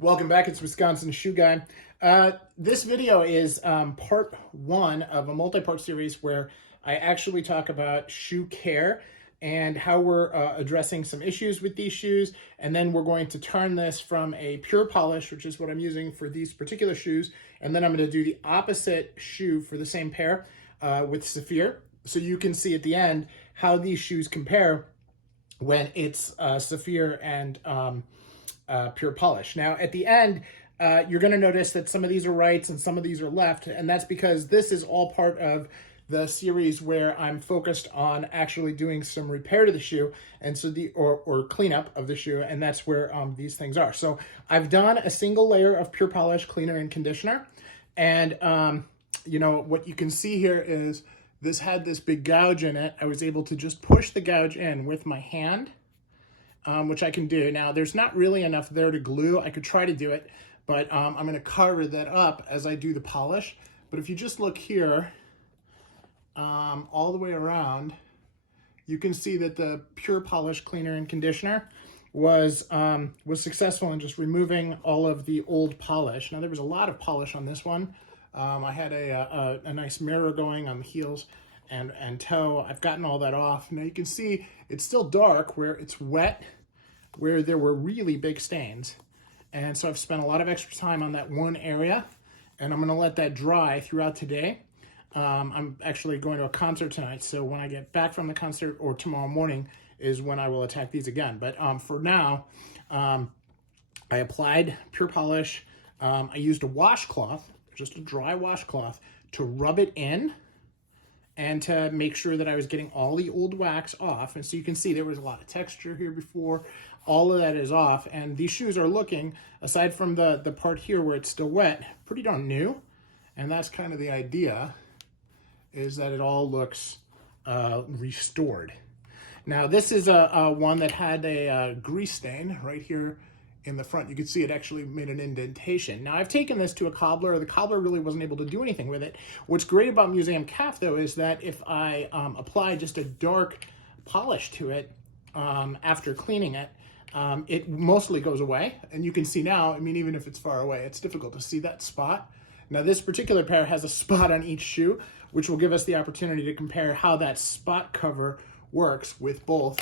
Welcome back, it's Wisconsin Shoe Guy. This video is part one of a multi-part series where I actually talk about shoe care and how we're addressing some issues with these shoes. And then we're going to turn this from a pure polish, which is what I'm using for these particular shoes. And then I'm going to do the opposite shoe for the same pair with Saphir. So you can see at the end how these shoes compare when it's Saphir and pure polish. Now at the end, you're going to notice that some of these are rights and some of these are left, and that's because this is all part of the series where I'm focused on actually doing some repair to the shoe, and so or cleanup of the shoe, and that's where these things are. So I've done a single layer of pure polish cleaner and conditioner, and you know what you can see here is this had this big gouge in it. I was able to just push the gouge in with my hand, which I can do. Now, there's not really enough there to glue. I could try to do it, but I'm going to cover that up as I do the polish. But if you just look here, all the way around, you can see that the pure polish cleaner and conditioner was successful in just removing all of the old polish. Now, there was a lot of polish on this one. I had a nice mirror going on the heels and toe. I've gotten all that off. Now you can see it's still dark where it's wet, where there were really big stains. And so I've spent a lot of extra time on that one area, and I'm gonna let that dry throughout today. I'm actually going to a concert tonight, so when I get back from the concert or tomorrow morning is when I will attack these again. But for now, I applied pure polish. I used a washcloth, just a dry washcloth, to rub it in and to make sure that I was getting all the old wax off. And so you can see there was a lot of texture here before. All of that is off, and these shoes are looking, aside from the part here where it's still wet, pretty darn new. And that's kind of the idea, is that it all looks restored. Now this is a one that had a grease stain right here in the front. You can see it actually made an indentation. Now I've taken this to a cobbler. The cobbler really wasn't able to do anything with it. What's great about Museum Calf though is that if I apply just a dark polish to it after cleaning it, it mostly goes away. And you can see now, I mean, even if it's far away, it's difficult to see that spot. Now this particular pair has a spot on each shoe, which will give us the opportunity to compare how that spot cover works with both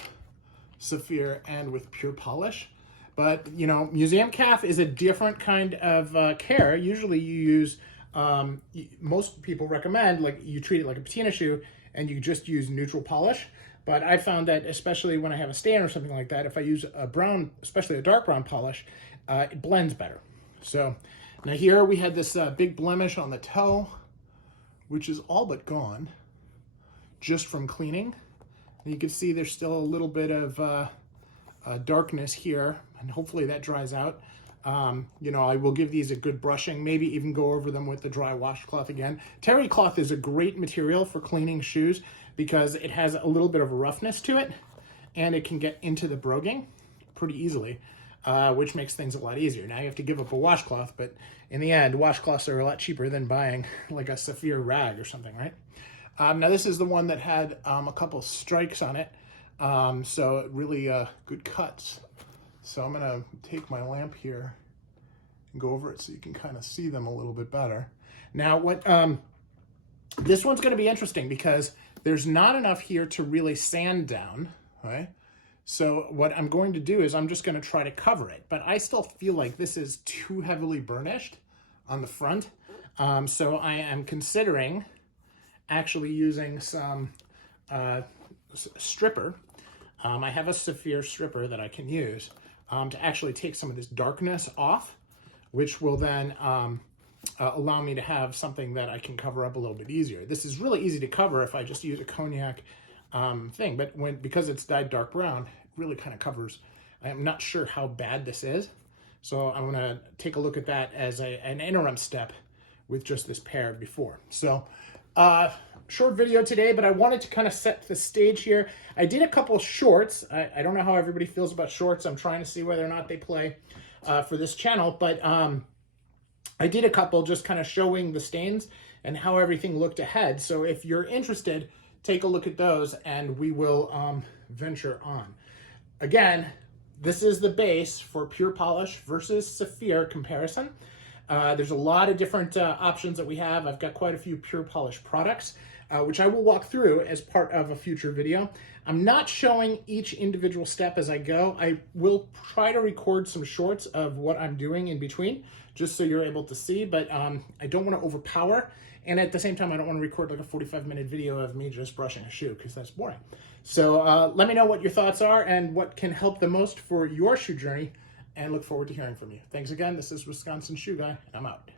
Saphir and with pure polish. But, you know, Museum Calf is a different kind of care. Usually you use, most people recommend, like you treat it like a patina shoe and you just use neutral polish. But I found that especially when I have a stain or something like that, if I use a brown, especially a dark brown polish, it blends better. So now here we had this big blemish on the toe, which is all but gone just from cleaning. And you can see there's still a little bit of darkness here, and hopefully that dries out. You know, I will give these a good brushing, maybe even go over them with the dry washcloth again. Terry cloth is a great material for cleaning shoes because it has a little bit of a roughness to it, and it can get into the broguing pretty easily, which makes things a lot easier. Now you have to give up a washcloth, but in the end, washcloths are a lot cheaper than buying like a Saphir rag or something, right? Now this is the one that had a couple strikes on it. So really good cuts. So I'm gonna take my lamp here and go over it so you can kind of see them a little bit better. Now what this one's gonna be interesting because there's not enough here to really sand down, right? So what I'm going to do is I'm just gonna try to cover it, but I still feel like this is too heavily burnished on the front. So I am considering actually using some stripper. I have a Saphir stripper that I can use to actually take some of this darkness off, which will then allow me to have something that I can cover up a little bit easier. This is really easy to cover if I just use a cognac thing, but because it's dyed dark brown, it really kind of covers. I'm not sure how bad this is, so I'm gonna take a look at that as an interim step with just this pair before. So short video today, but I wanted to kind of set the stage here. I did a couple shorts. I don't know how everybody feels about shorts. I'm trying to see whether or not they play for this channel, but I did a couple just kind of showing the stains and how everything looked ahead. So if you're interested, take a look at those and we will venture on. Again, this is the base for pure polish versus Saphir comparison. There's a lot of different options that we have. I've got quite a few pure polish products, which I will walk through as part of a future video. I'm not showing each individual step as I go. I will try to record some shorts of what I'm doing in between, just so you're able to see, but I don't want to overpower. And at the same time, I don't want to record like a 45-minute video of me just brushing a shoe, because that's boring. So let me know what your thoughts are and what can help the most for your shoe journey, and look forward to hearing from you. Thanks again. This is Wisconsin Shoe Guy. I'm out.